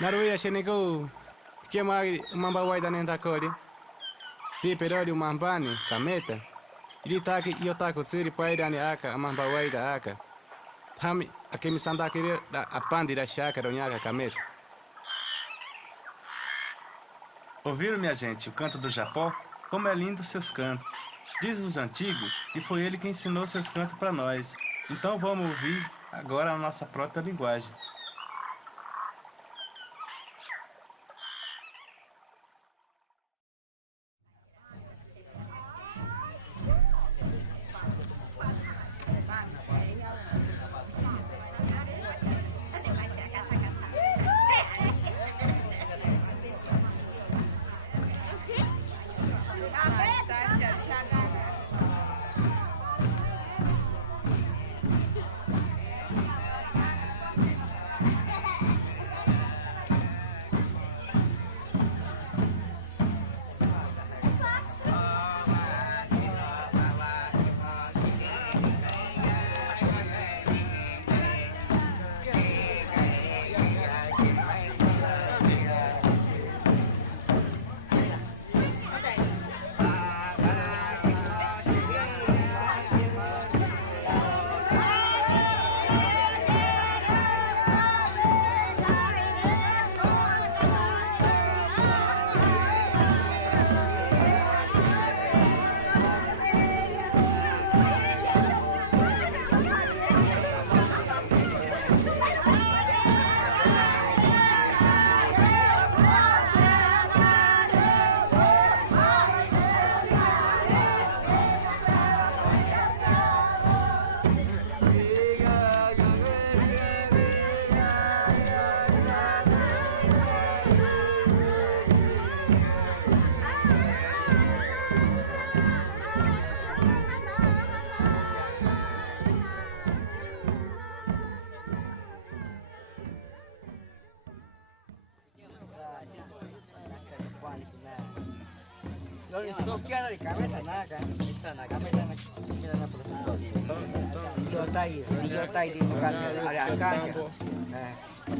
Naruya sheniko kema mamba waida nenda kodi. Ti perori mambani kameta. Ili taki iyo tako tsiri paida ni aka mamba waida aka. Tami akemi sandakiri da apandi da shaka ronyaka kameta. Ouviram, minha gente, o canto do Japó? Como é lindo seus cantos. Diz os antigos que foi ele que ensinou seus cantos para nós. Então vamos ouvir agora a nossa própria linguagem.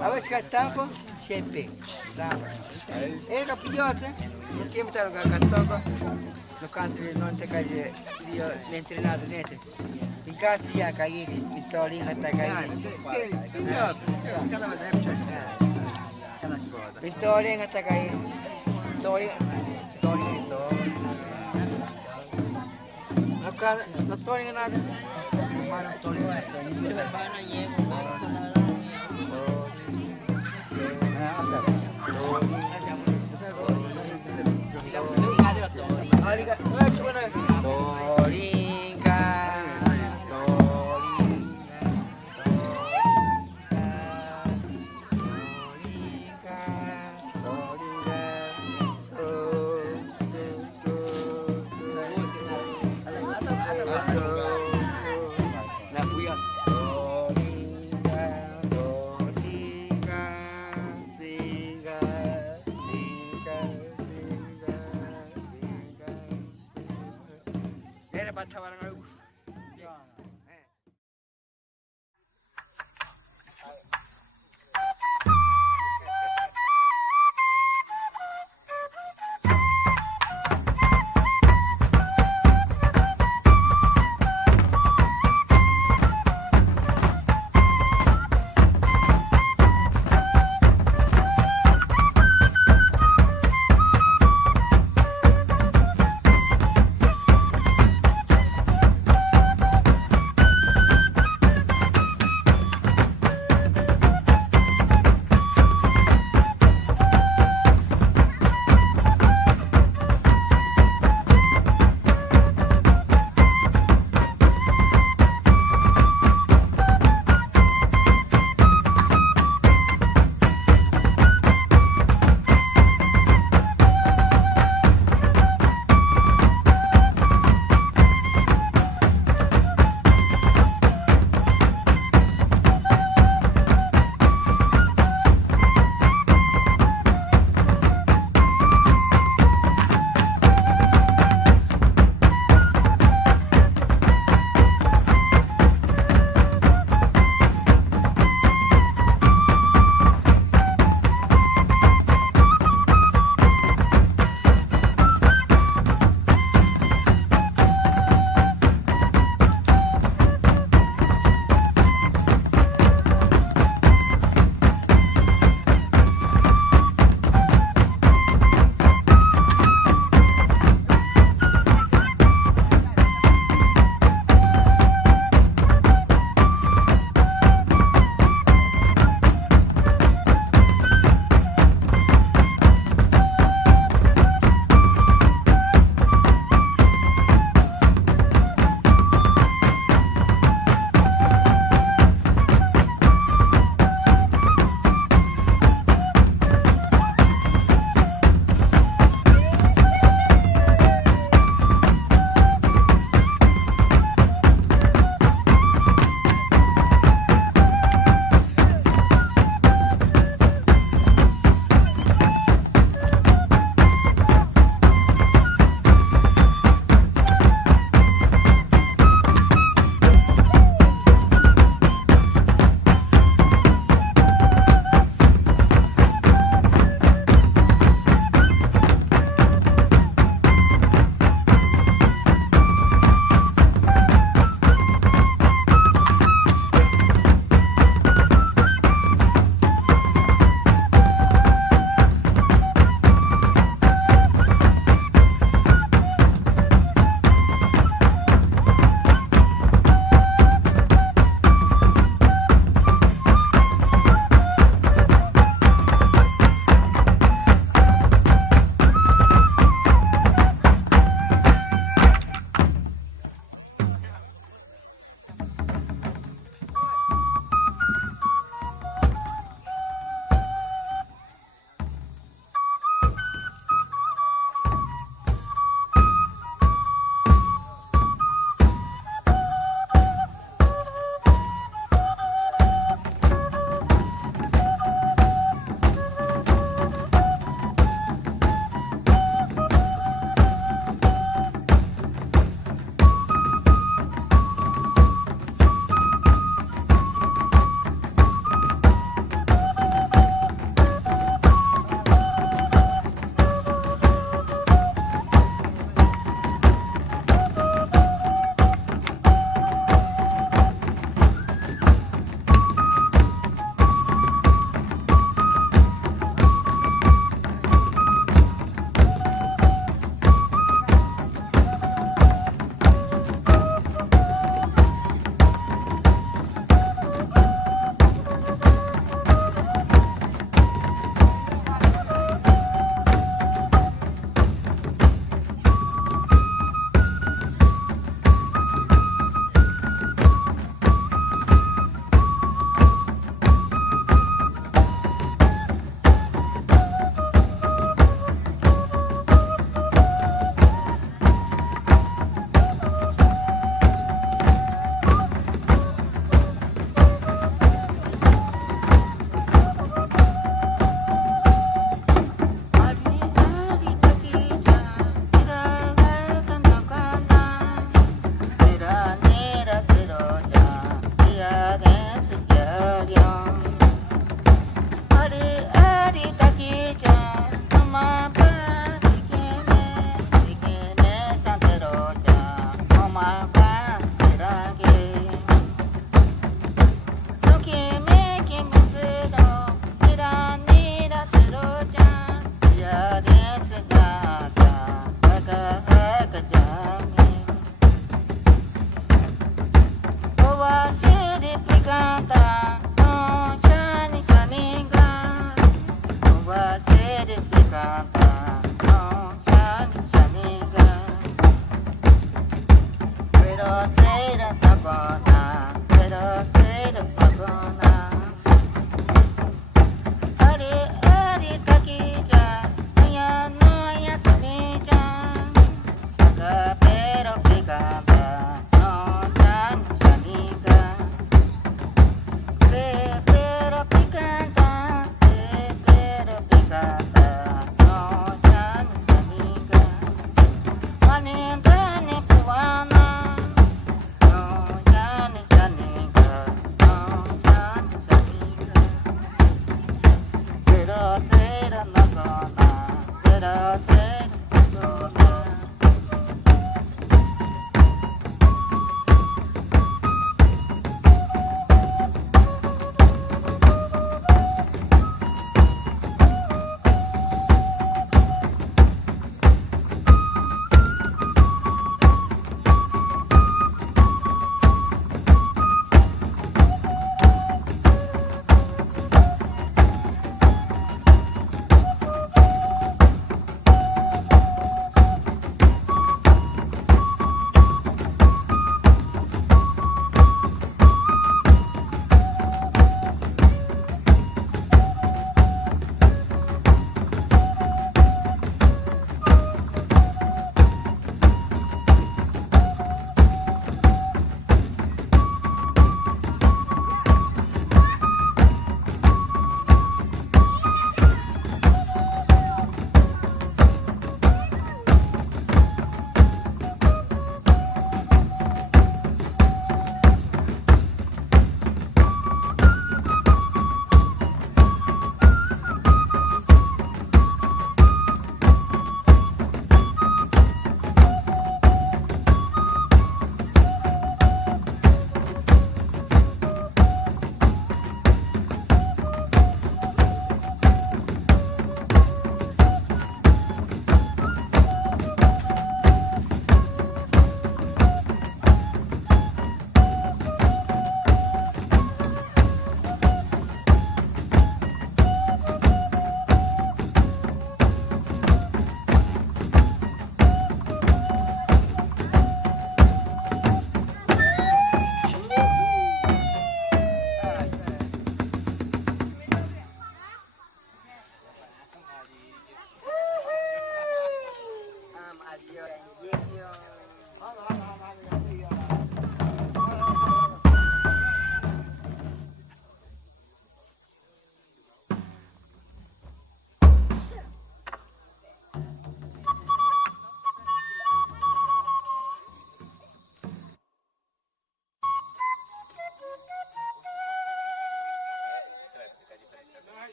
Avete scattato? Sempre. E la pigliozza? Che mi taro cattava? Lo canto non te cade io l'entrenato niente. I cazzi a caire, il tolino a caire. Il tolino a caire. Tolino. Lo tolino nada. Ma non tolino.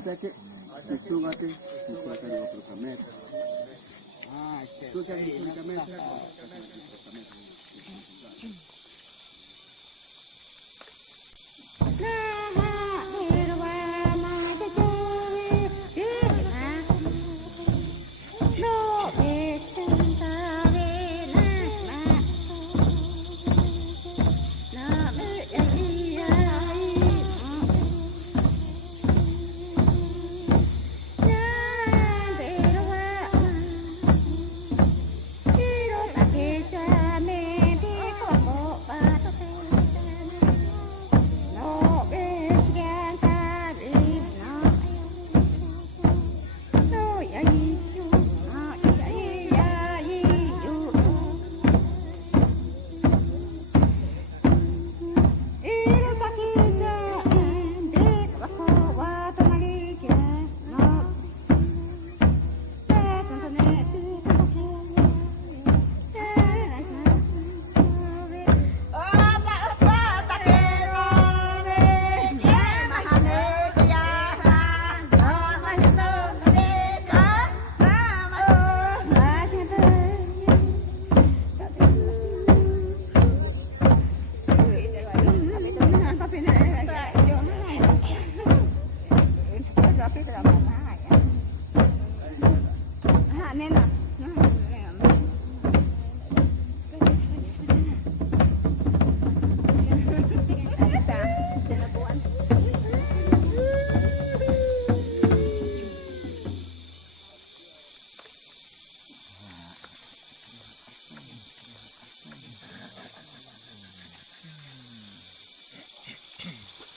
Até que tu bate, tu coloca de outro caminho. Ah, tu quer ir no caminho?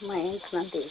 Main nanti.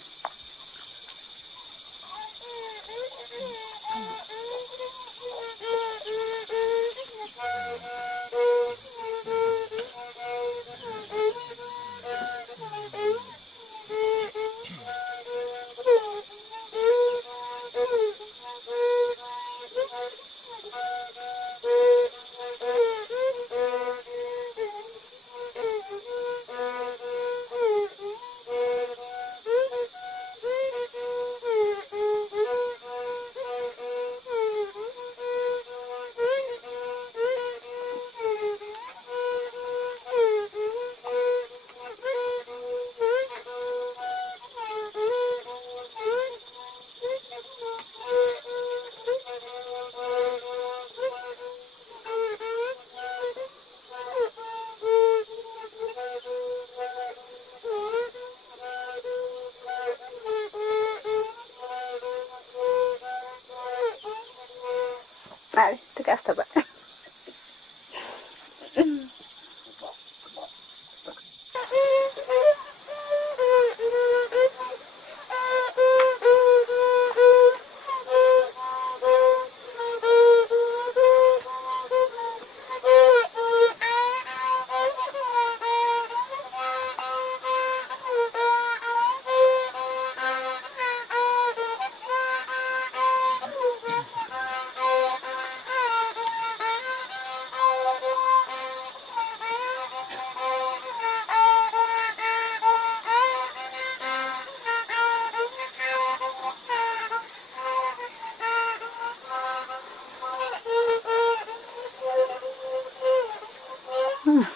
Vale, te quedas tapado.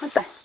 Apa?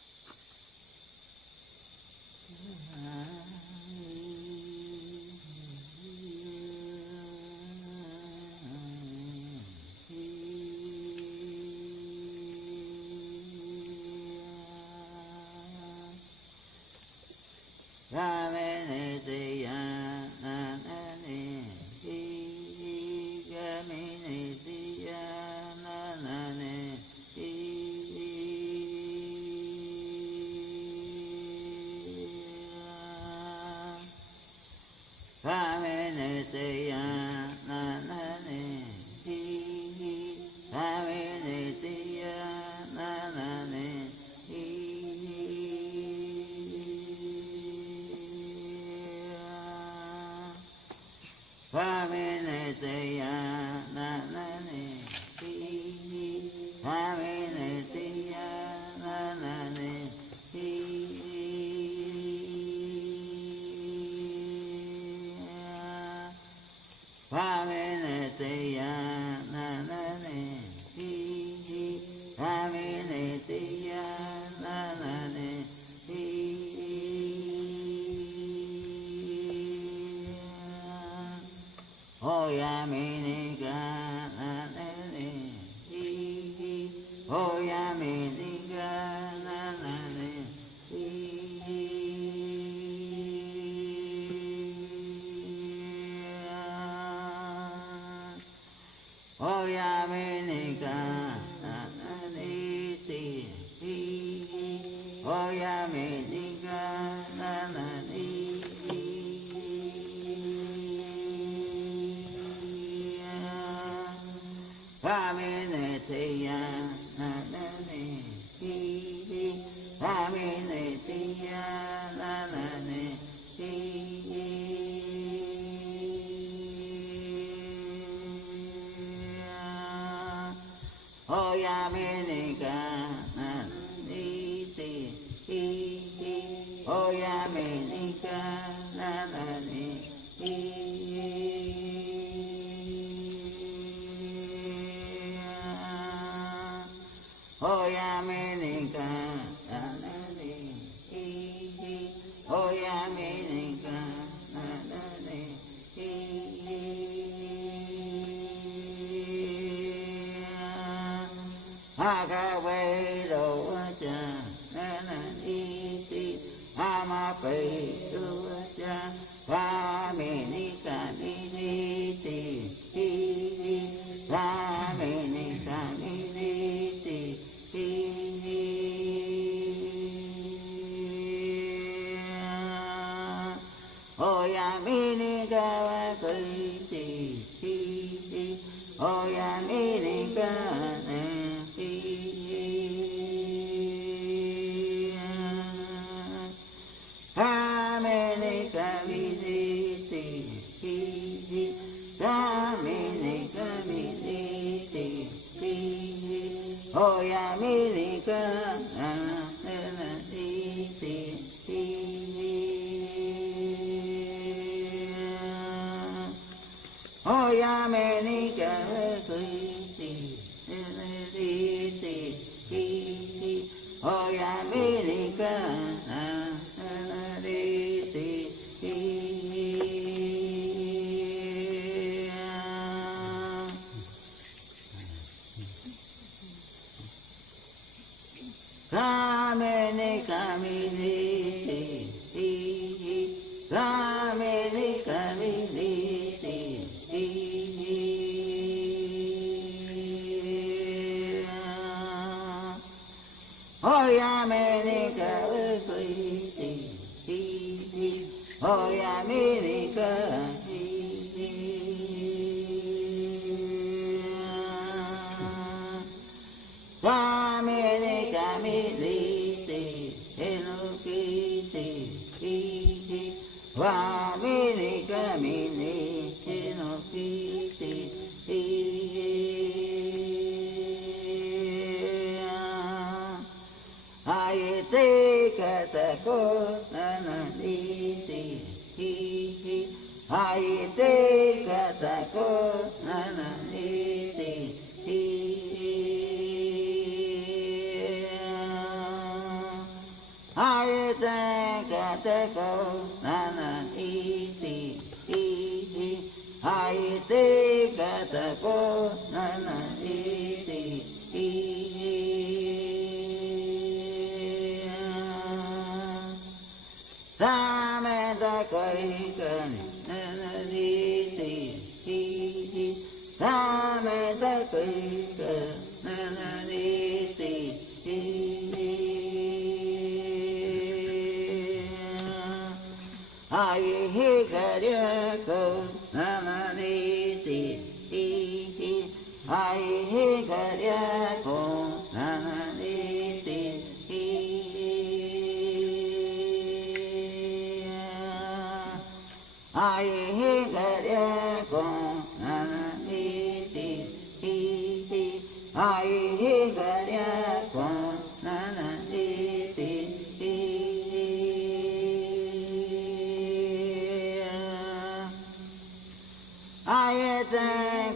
Ayete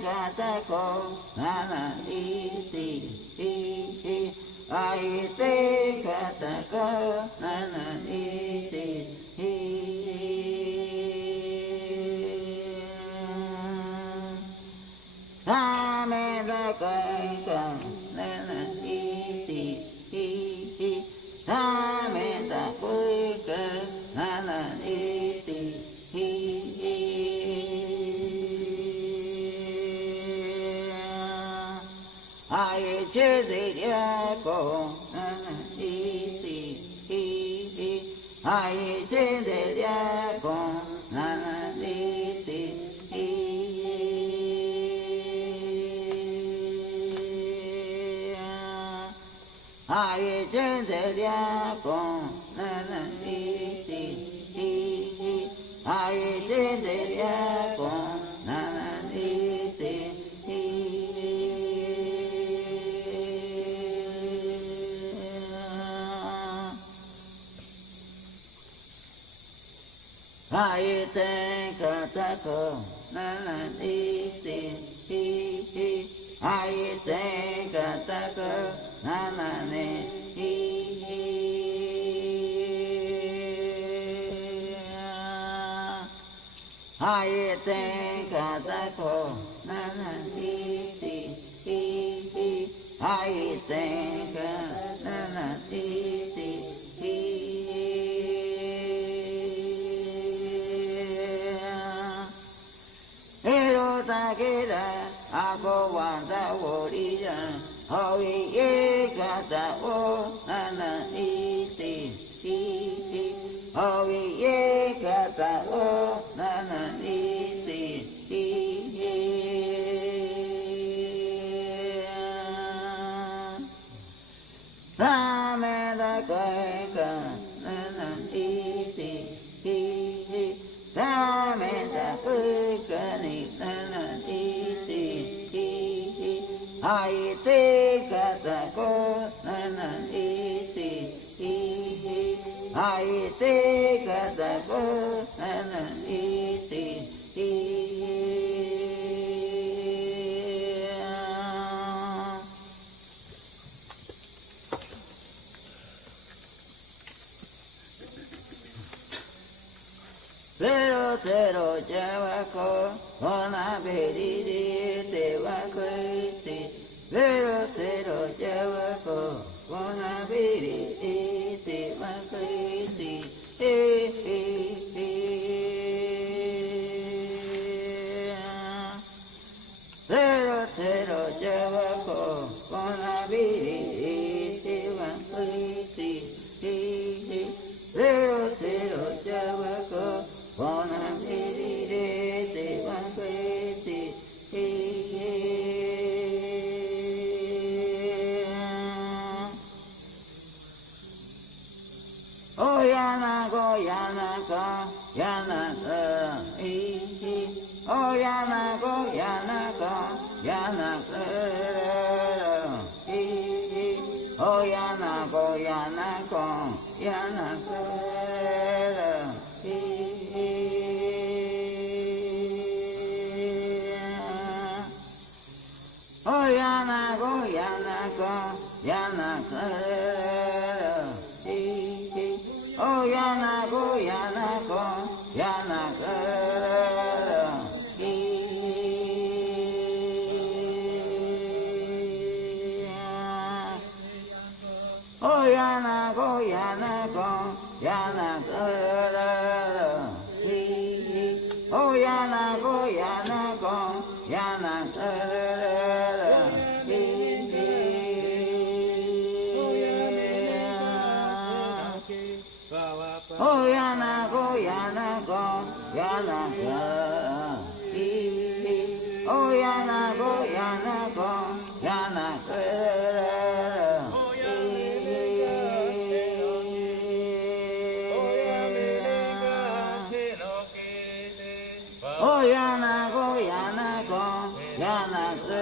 kata ko nana iti iti te kataka nana ite Ameda kaika nana ite Ameda kaika nana ite Ai che de ko iti ai che de ko iti ai che de ko iti ai che de ko iti Ai te katako nana iti ai te katako nana ne ai te katako nana iti ai te nana iti Takira ako wanda woriya Hawi ye kata o nana iti Hawi ye kata o nana iti Tameda kaika nana iti Tameda kaika nana Ai te katako nana iti Ai te katako nana iti Zero jawako ona beriri te wakoiti Zero jawako ona beriri te wakoiti Zero jawako ona beriri te wakoiti Zero jawako Bona mirire te vanqueti O yana go yana ka yana ka O yana go yana ka yana ka O yana go yana ka yana ka Oh yana go yana ka Oh yana go yana ka Oh yana go yana ka Oh yana go yana ka Oh yana go yana ka Oh yana go yana ka Oh yana go yana ka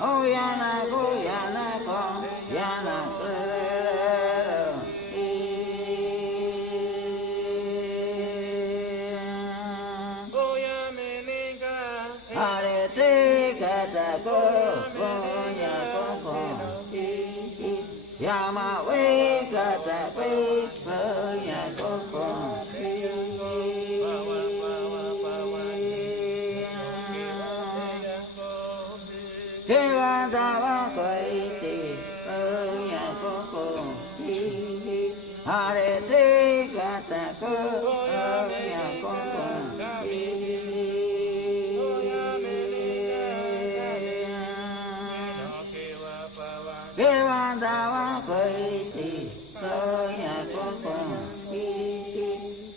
Oh yana go yana ka Are te kata ko nya ko Yama we kata we ya koko Kewa dawa koi te ya koko Hare te kata ko ya koko Kewa dawa koi te ya koko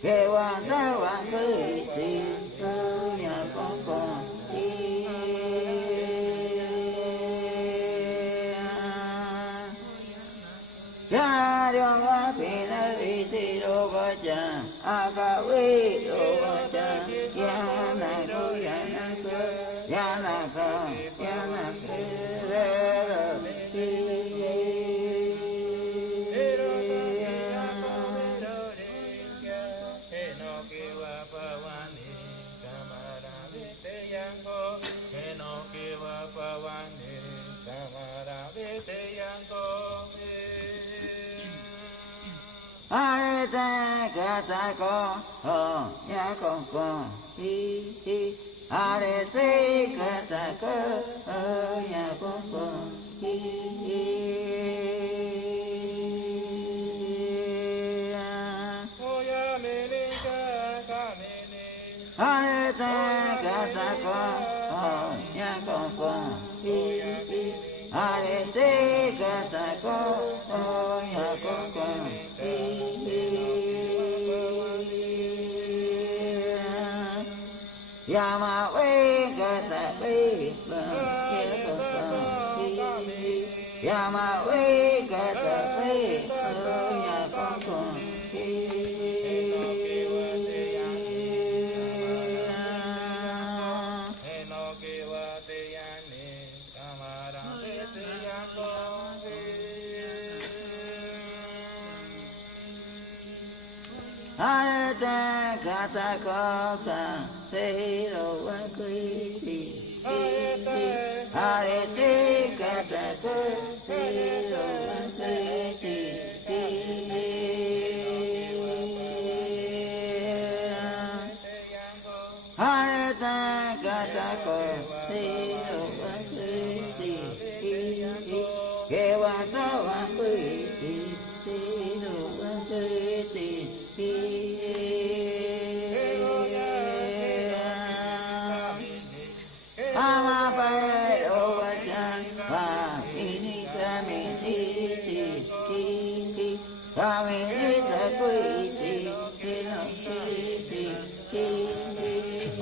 Kewa dawa koi te ya koko Yarwa pina viti rovacha akawe rovacha yana ko yana Arete kata ko ho ya ko hi Arete kata ko ho ya ko hi Arete kata ko ho ya ko hi Arete kata ko ho ya ko Yama we kata we Yama we kata we ya koko Arete kata kota se ro wa kui Arete kata kota se ro wa kui Arete kata kota se ro wa kui Kewa sa wa kui se ro wa kui Ama pai over chan pa ini kami ti kami kita kui ti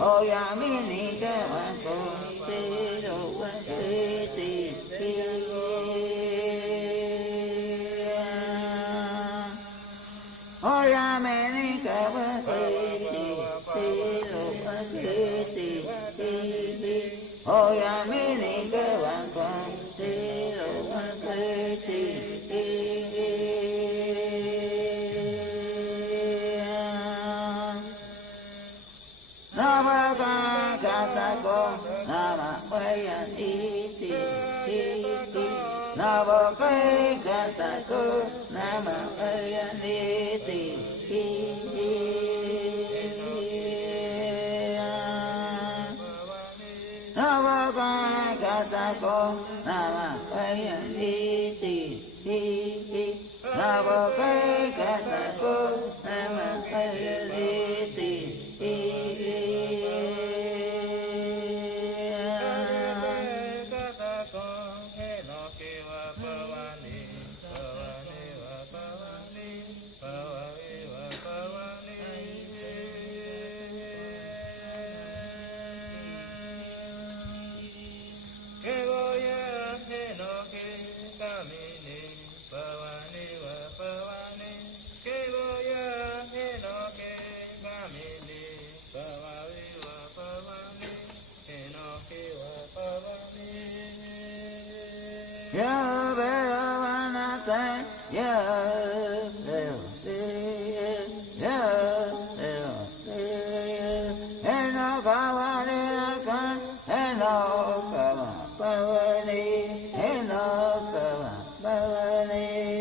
oh ya mini kawan ko pero ti oh ya mini kawan ko pero ti Oh ya mini ke wan kon ti lo wan ti Nama kata ko nama waya ti Nama kata ko nama waya ti Nama kata ko nama waya ti Nama kata ko nama waya ti Ya berawana say ya eno kawani akan eno kawani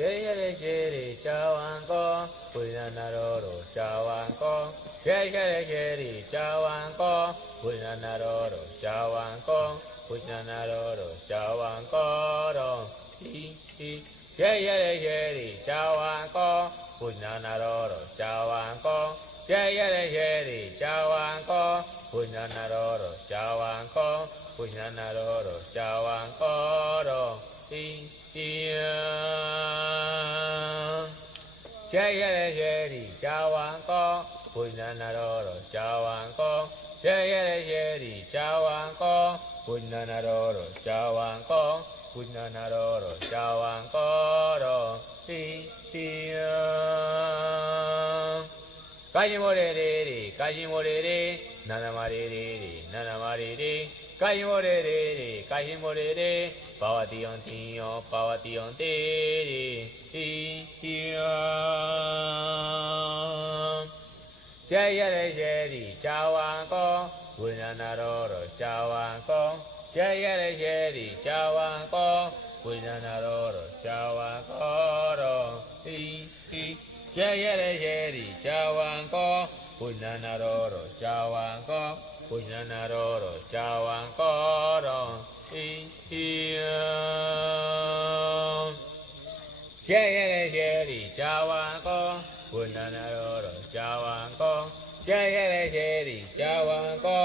Jere jere chawanko, puinanaroro chawanko. Jere jere chawanko, puinanaroro chawanko. Pujanaroro Shawankoro Jayare Jeri Shawanko Pujanaroro Shawanko Jayare Jeri Shawanko Pujanaroro Shawanko Pujanaroro Shawankoro Jayare Jeri Shawanko Pujanaroro Shawanko Jayare Jeri Shawanko Pujanaroro Shawanko Pujanaroro Shawankoro Kajimorere Kajimorere Nanamarere Nanamarere Kajimorere Kajimorere Pavation Tio Pavation Tere Jayare Jeri Shawanko Pujanaroro Shawanko Jayare Jeri Shawanko Pujanaroro Shawankoro Jayare Jeri Shawanko Pujanaroro Shawanko Pujanaroro Shawankoro Jayare Jeri Shawanko Pujanaroro Shawanko Jayare Jeri Shawanko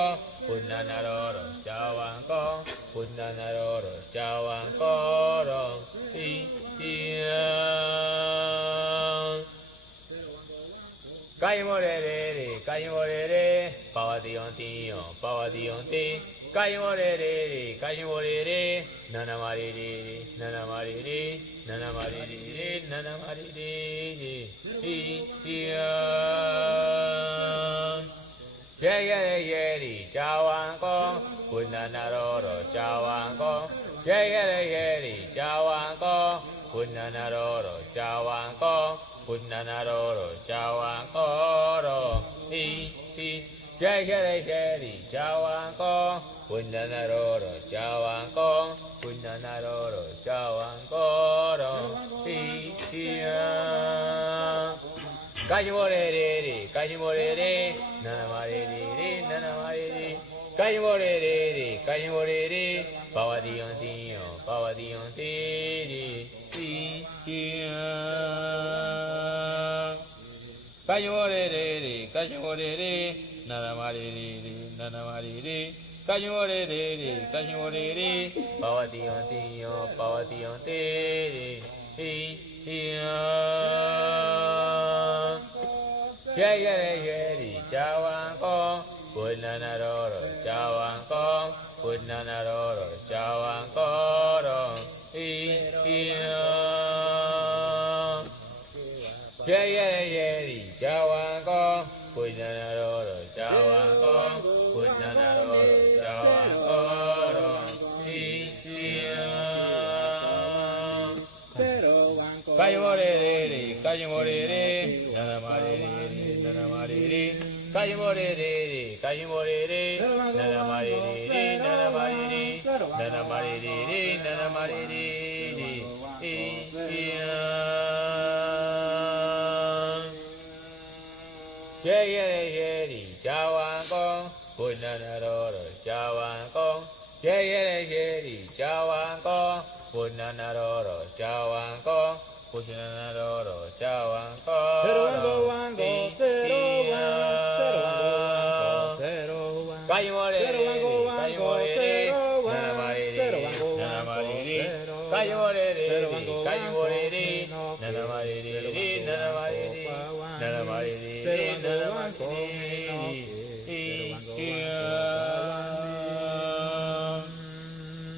Pujanaroro Shawanko Pujanaroro Shawankoro Kajimorere Kajimorere Pavation Tio Pavation Te Kajimorere Kajimorere Nanamarere Nanamarere Nanamarere Nanamarere Jayare Jeri Shawanko Pujanaroro Shawanko Jayare Jeri Shawanko Pujanaroro Shawanko Pujanaroro Shawankoro Jayare Jeri Shawanko Pujanaroro Shawanko Pujanaroro Shawankoro Kajimorere Kajimorere Nanamarere Nanamarere Kajimorere Kajimorere Pavation Tio Pavation Tere Kajimorere Kajimorere Nanamarere Nanamarere Kajimorere Kajimorere Pavation Tio Pavation Tere Jayare Jeri Shawanko Pujanaroro Shawanko Pujanaroro Shawankoro Jayare Jeri Shawanko Pujanaroro Shawanko Pujanaroro Shawankoro Kajimorere Kajimorere Nanamarere Nanamarere Kajimorere Kajimorere Nanamarere Nanamarere Nanamarere Nanamarere Jayare Jeri Shawanko Pujanaroro Shawanko Jayare Jeri Shawanko Pujanaroro Shawanko Pujanaroro Shawanko Kajimorere Kajimorere Nanamarere Nanamarere Kajimorere Kajimorere Nanamarere Nanamarere Nanamarere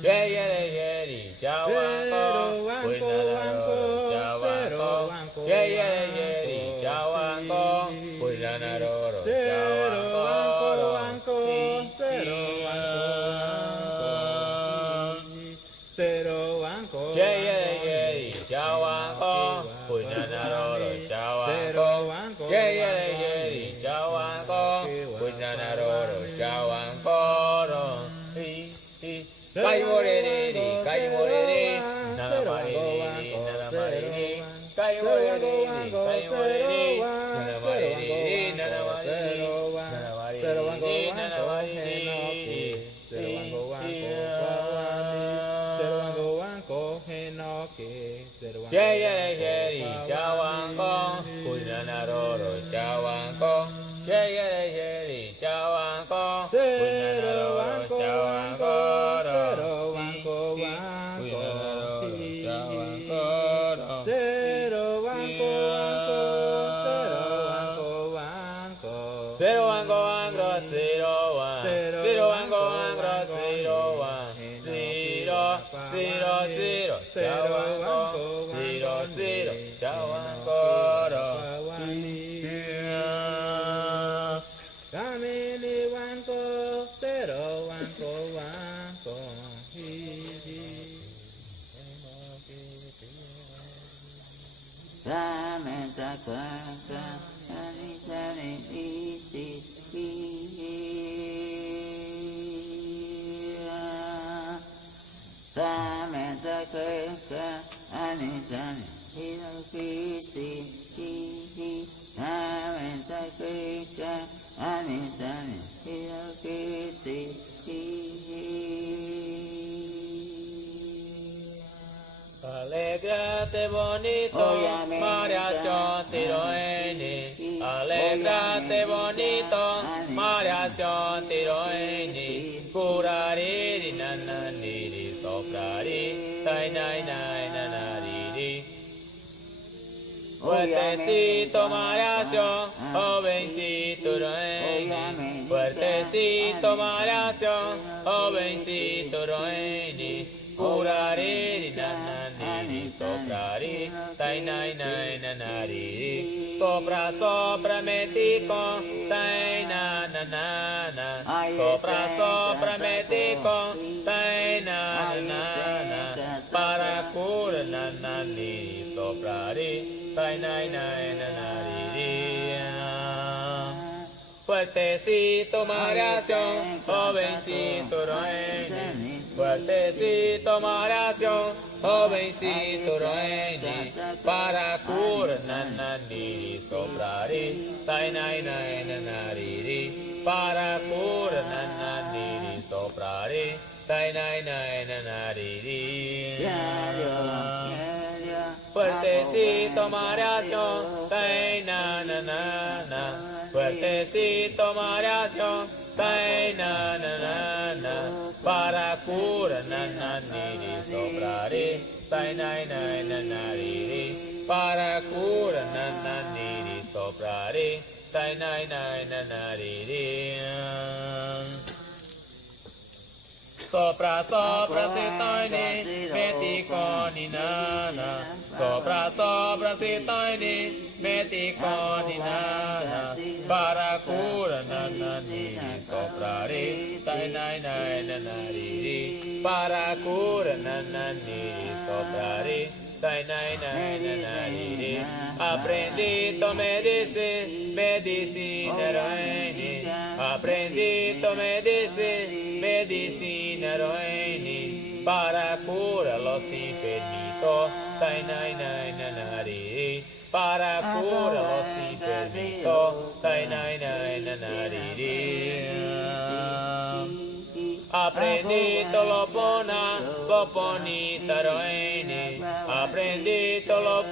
Jayare Jeri Shawanko Pujanaroro Shawanko Jayare Jeri Shawanko Pujanaroro Shawanko Jayare Jeri Shawanko Pujanaroro Shawanko Jayare Jeri Shawanko Pujanaroro Shawanko Kajimorere Kajimorere Nanamarere Nanamarere Kajimorere Kajimorere Nanamarere Nanamarere Nanamarere Nanamarere Yere yeri chawanko, kunana roro chawanko. Yere yeri chawanko, kunana roro chawanko. Cero banco banco, cero banco banco, cero banco banco, Zero one, zero banco angro, zero one, zero, zero, zero, chawanko, zero, zero, chawanko. Kamili banco, cero banco banco. Alegrate bonito, Maria Tiroeni. Alegrate bonito, Maria Tiroeni. Curariri nananiri, soprari, tai nai nai nanariri. Fuertecito Mariacio, jovencito Roeni. Fuertecito Mariacio, jovencito Roeni. Curariri nananiri, soprari, tai nai nai nanariri. Sopra sopra metico, tai na na na na. Sopra sopra metico, tai na na na. Para cura nananiri, soprari, tai nai nai nanariri. Fuertecito Mariacio, jovencito Roeni. Fuertecito Mariacio, jovencito Roeni. Para cura nananiri, soprari, tai nai nai nanariri. Para cura nananiri, soprari, tai nai nai nanariri. Fuertecito Mariacio, tai na na na na. Fuertecito Mariacio, tai na na na na. Para cura nananiri, soprari, tai nai nai nanariri. Para cura nananiri, soprari, tai nai nai nanariri. Sopra sopra setoini, meticoni nana. Sopra sopra setoini, meticoni nana. Para cura nananiri, soprari, tai nai nai nanariri. Para cura nananiri, soprari, tai nai nai nanariri. Aprendito medicina Roeni. Aprendito medicina Roeni. Para cura los enfermitos, tai nai nai nanariri. Para cura los enfermitos, tai nai nai nanariri. Aprendito lo bonita Roeni. Aprendito lo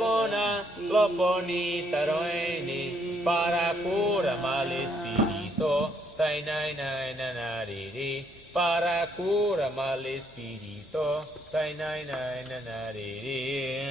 bonita Roeni. Para cura mal espíritu, tai nai nai nanariri. Para cura mal espíritu, tai nai nai nanariri.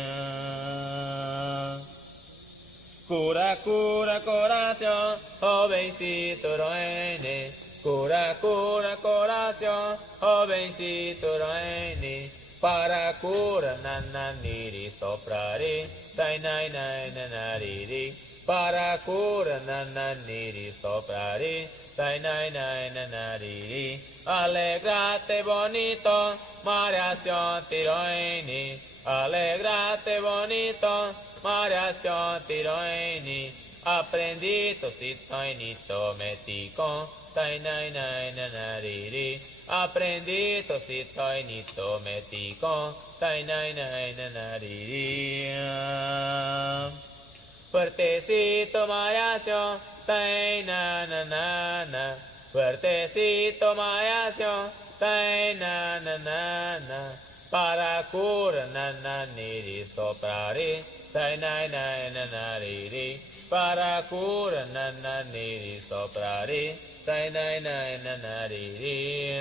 Cura, cura, corazón, jovencito Roeni. Cura, cura, corazón, jovencito Roeni. Para cura nananiri, soprari, tai nai nai nanariri. Para cura nananiri, soprari, tai nai nai nanariri. Alegrate bonito, Maria Tiroeni. Alegrate bonito, Maria Tiroeni. Aprendito sitoinito metico, tai nai nai nanariri. Aprendito sitoinito metico, tai nai nai nanariri. Fuertecito Mariacio, tai na na na na. Fuertecito Mariacio, tai na na na na. para cura nananiri soprare, sai nai nai nanariri, para cura nananiri soprare, sai nai nai nanariri.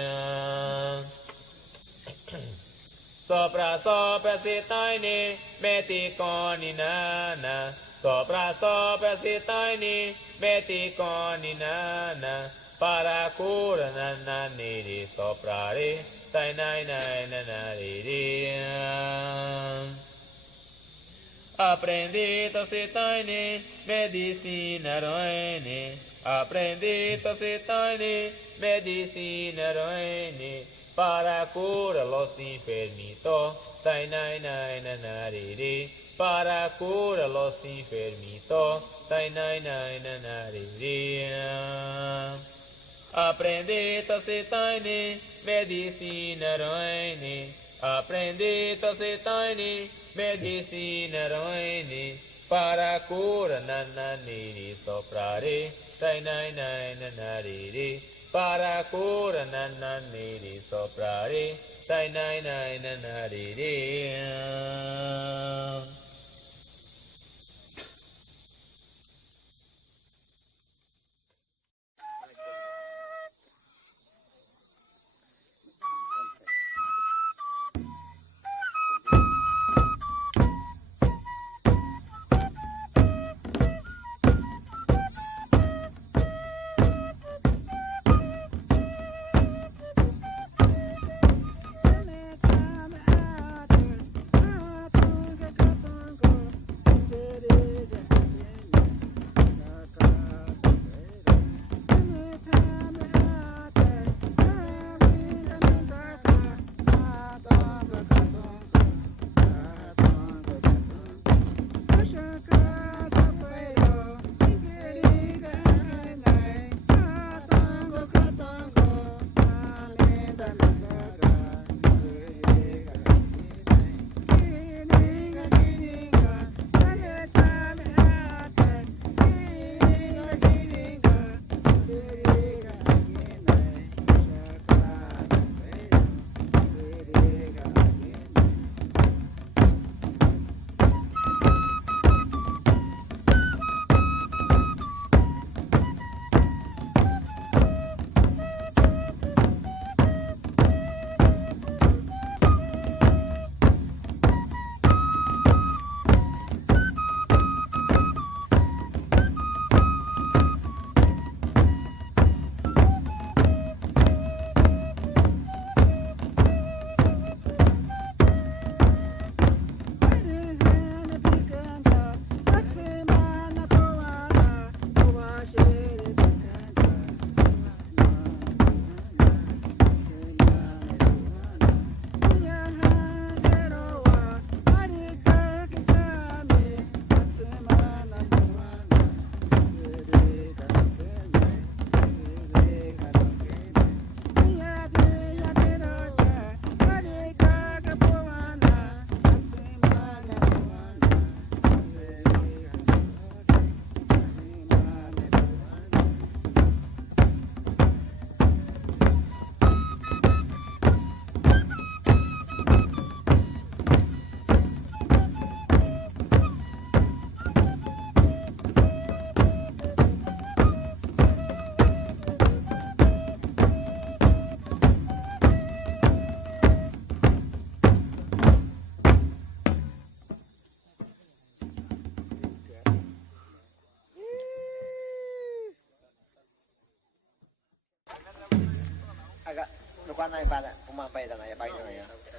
Sopra sopra sitaini, meti coni nana, sopra sopra sitaini, meti coni nana, para cura nananiri soprare, sai nai nai nanariri. Aprendito sitaini, medicina roini, aprendito sitaini, medicina roini, para cura los enfermitos, sai nai nai nanariri, para cura los enfermitos, sai nai nai nanariri. Aprendito sitaini, medicina roini, aprendito sitaini, medicina roini, para cura nananiri soprare, sai nai nai nanariri, para cura nananiri soprare, sai nai nai nanariri. Agak lupa na yung bata, pumapay na ya, pagin na ya.